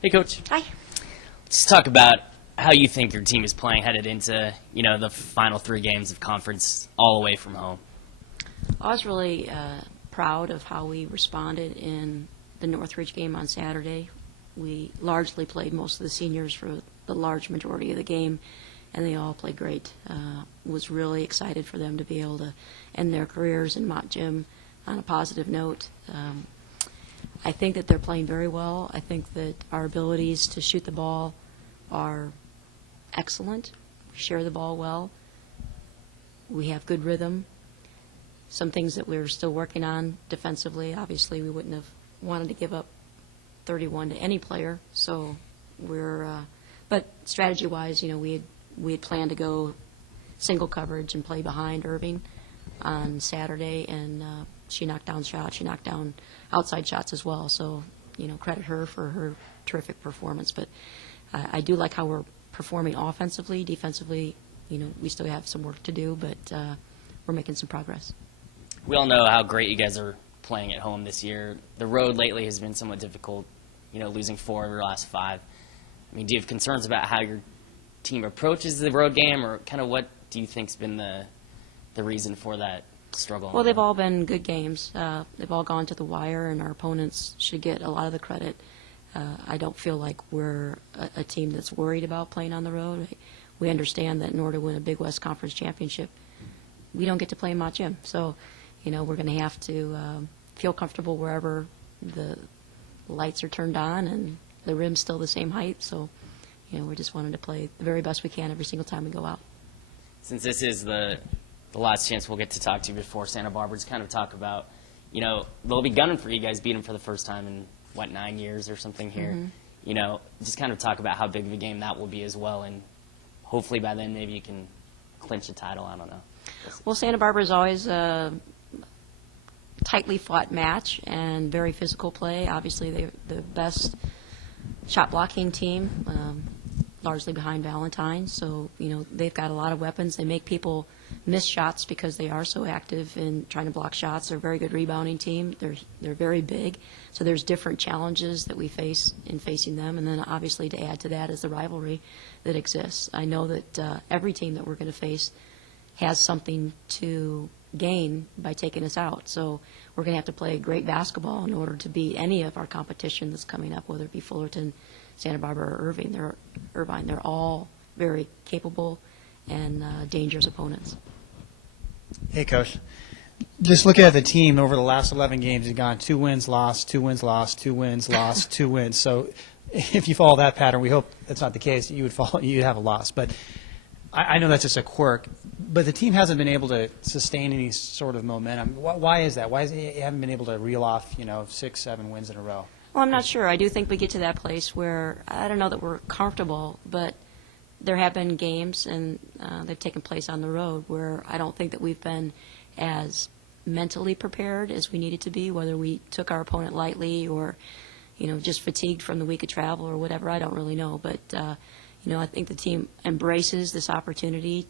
Hey, Coach. Hi. Let's talk about how you think your team is playing headed into, the final 3 games of conference all away from home. I was really proud of how we responded in the Northridge game on Saturday. We largely played most of the seniors for the large majority of the game, and they all played great. Was really excited for them to be able to end their careers in Mott Gym on a positive note. I think that they're playing very well. I think that our abilities to shoot the ball are excellent. We share the ball well. We have good rhythm. Some things that we're still working on defensively. Obviously, we wouldn't have wanted to give up 31 to any player. So but strategy-wise, we had planned to go single coverage and play behind Irving on Saturday, and she knocked down shots. She knocked down outside shots as well. So, credit her for her terrific performance. But I do like how we're performing offensively. Defensively, we still have some work to do, but we're making some progress. We all know how great you guys are playing at home this year. The road lately has been somewhat difficult, losing 4 of your last 5. Do you have concerns about how your team approaches the road game, or kind of what do you think's been the reason for that struggle? Well, they've all been good games. They've all gone to the wire, and our opponents should get a lot of the credit. I don't feel like we're a team that's worried about playing on the road. We understand that in order to win a Big West Conference championship, we don't get to play in Mott Gym. So, we're going to have to feel comfortable wherever the lights are turned on and the rim's still the same height. So, we just wanted to play the very best we can every single time we go out. Since this is the last chance we'll get to talk to you before Santa Barbara, just kind of talk about, they'll be gunning for you guys, beat them for the first time in, 9 years or something here. Mm-hmm. Just kind of talk about how big of a game that will be as well, and hopefully by then maybe you can clinch the title. I don't know. Well, Santa Barbara is always a tightly fought match and very physical play. Obviously, they're the best shot blocking team, largely behind Valentine. So, they've got a lot of weapons. They make people miss shots because they are so active in trying to block shots. They're a very good rebounding team. They're very big. So there's different challenges that we face in facing them. And then obviously to add to that is the rivalry that exists. I know that every team that we're going to face has something to gain by taking us out. So we're going to have to play great basketball in order to beat any of our competition that's coming up, whether it be Fullerton, Santa Barbara, or Irvine. They're all very capable and dangerous opponents. Hey, Coach. Just looking at the team over the last 11 games, you've gone 2 wins, lost, 2 wins, lost, 2 wins, lost, 2 wins. So if you follow that pattern, we hope that's not the case. You'd have a loss. But I know that's just a quirk. But the team hasn't been able to sustain any sort of momentum. Why is that? Why you haven't been able to reel off, 6, 7 wins in a row? Well, I'm not sure. I do think we get to that place where I don't know that we're comfortable, but there have been games, and they've taken place on the road, where I don't think that we've been as mentally prepared as we needed to be, whether we took our opponent lightly or, just fatigued from the week of travel or whatever. I don't really know. But, I think the team embraces this opportunity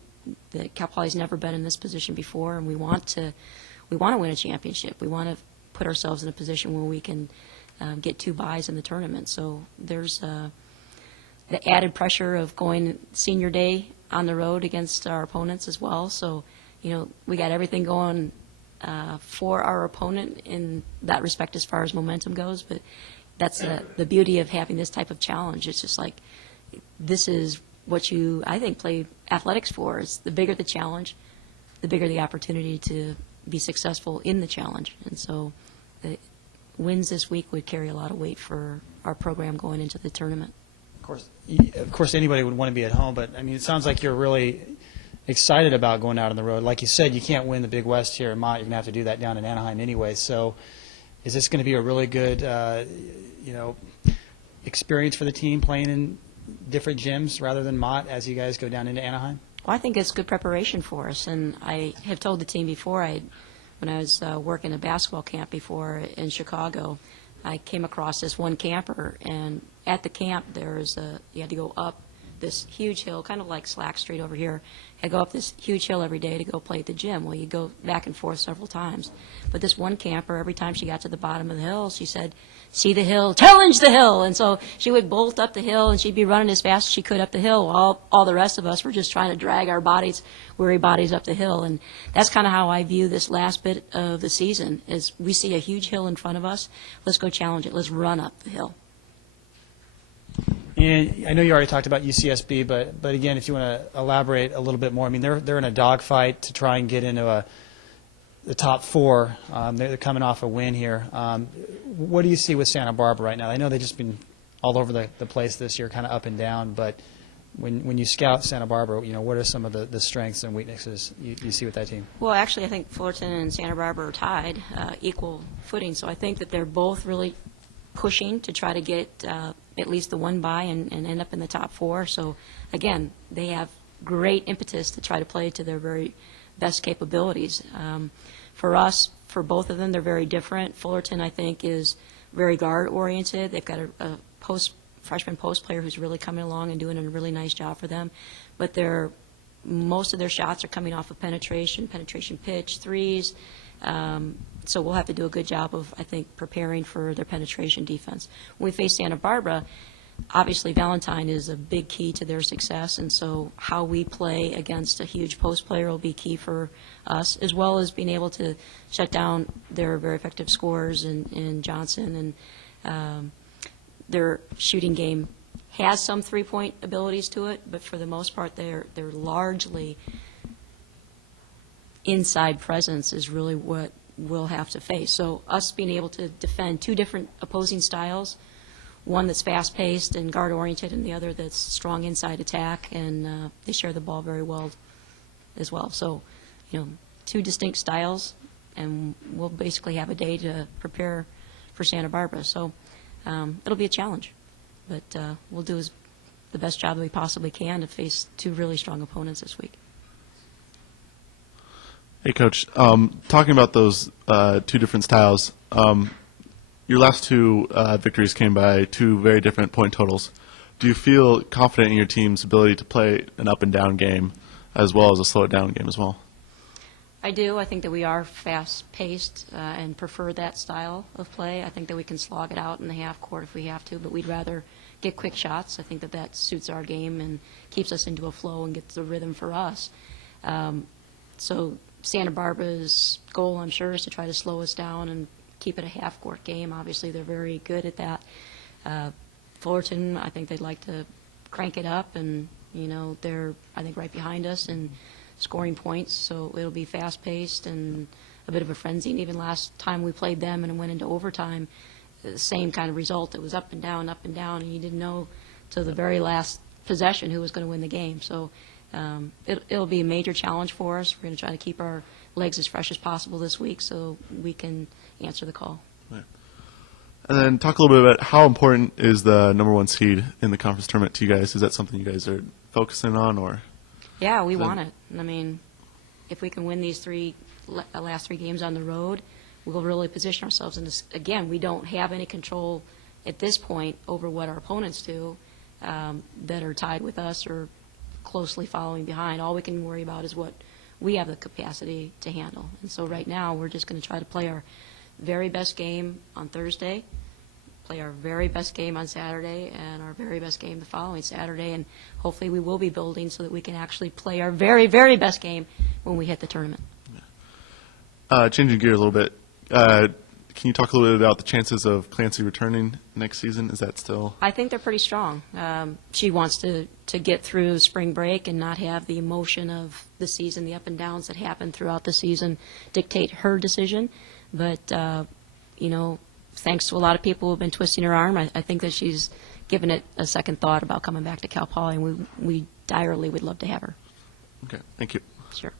that Cal Poly's never been in this position before, and we want to win a championship. We want to put ourselves in a position where we can get 2 byes in the tournament. So there's the added pressure of going senior day on the road against our opponents as well. So, we got everything going for our opponent in that respect as far as momentum goes. But that's the beauty of having this type of challenge. It's just like this is what you, I think, play athletics for. Is the bigger the challenge, the bigger the opportunity to be successful in the challenge. And so the wins this week would carry a lot of weight for our program going into the tournament. Of course, anybody would want to be at home, but it sounds like you're really excited about going out on the road. Like you said, you can't win the Big West here in Mott. You're going to have to do that down in Anaheim anyway. So, is this going to be a really good, experience for the team playing in different gyms rather than Mott as you guys go down into Anaheim? Well, I think it's good preparation for us, and I have told the team before. When I was working a basketball camp before in Chicago, I came across this one camper, and at the camp you had to go up this huge hill, kind of like Slack Street over here. I go up this huge hill every day to go play at the gym. Well, you go back and forth several times. But this one camper, every time she got to the bottom of the hill, she said, "See the hill, challenge the hill." And so she would bolt up the hill, and she'd be running as fast as she could up the hill. All the rest of us were just trying to drag our weary bodies up the hill. And that's kind of how I view this last bit of the season, is we see a huge hill in front of us. Let's go challenge it. Let's run up the hill. And I know you already talked about UCSB, but again, if you want to elaborate a little bit more, I mean, they're in a dogfight to try and get into the top four. They're coming off a win here. What do you see with Santa Barbara right now? I know they've just been all over the place this year, kind of up and down, but when you scout Santa Barbara, what are some of the strengths and weaknesses you see with that team? Well, actually, I think Fullerton and Santa Barbara are tied, equal footing, so I think that they're both really pushing to try to get at least the one bye and end up in the top four. So, again, they have great impetus to try to play to their very best capabilities. For us, for both of them, they're very different. Fullerton, I think, is very guard-oriented. They've got a freshman post player who's really coming along and doing a really nice job for them. But most of their shots are coming off of penetration pitch, threes. So we'll have to do a good job of, I think, preparing for their penetration defense. When we face Santa Barbara, obviously Valentine is a big key to their success, and so how we play against a huge post player will be key for us, as well as being able to shut down their very effective scorers in Johnson. And their shooting game has some three-point abilities to it, but for the most part they're largely inside presence is really what we'll have to face. So us being able to defend two different opposing styles, one that's fast-paced and guard-oriented and the other that's strong inside attack, and they share the ball very well as well. So, two distinct styles, and we'll basically have a day to prepare for Santa Barbara. So it'll be a challenge, but we'll do the best job that we possibly can to face two really strong opponents this week. Hey, Coach. Talking about those two different styles, your last two victories came by two very different point totals. Do you feel confident in your team's ability to play an up-and-down game as well as a slow-it-down game as well? I do. I think that we are fast-paced and prefer that style of play. I think that we can slog it out in the half court if we have to, but we'd rather get quick shots. I think that suits our game and keeps us into a flow and gets the rhythm for us. So Santa Barbara's goal, I'm sure, is to try to slow us down and keep it a half-court game. Obviously, they're very good at that. Fullerton, I think they'd like to crank it up, and, they're, I think, right behind us and scoring points, so it'll be fast-paced and a bit of a frenzy. And even last time we played them and went into overtime, the same kind of result. It was up and down, and you didn't know till the very last possession who was going to win the game. So it'll be a major challenge for us. We're going to try to keep our legs as fresh as possible this week so we can answer the call. Right. And then talk a little bit about how important is the number one seed in the conference tournament to you guys? Is that something you guys are focusing on, or? Yeah, we want it. I mean, if we can win these last three games on the road, we'll really position ourselves. And again, we don't have any control at this point over what our opponents do that are tied with us or closely following behind. All we can worry about is what we have the capacity to handle. And so right now we're just going to try to play our very best game on Thursday, play our very best game on Saturday, and our very best game the following Saturday. And hopefully we will be building so that we can actually play our very, very best game when we hit the tournament. Changing gear a little bit, can you talk a little bit about the chances of Clancy returning next season? Is that still? I think they're pretty strong. She wants to get through spring break and not have the emotion of the season, the up and downs that happen throughout the season, dictate her decision. But, thanks to a lot of people who have been twisting her arm, I think that she's given it a second thought about coming back to Cal Poly, and we direly would love to have her. Okay, thank you. Sure.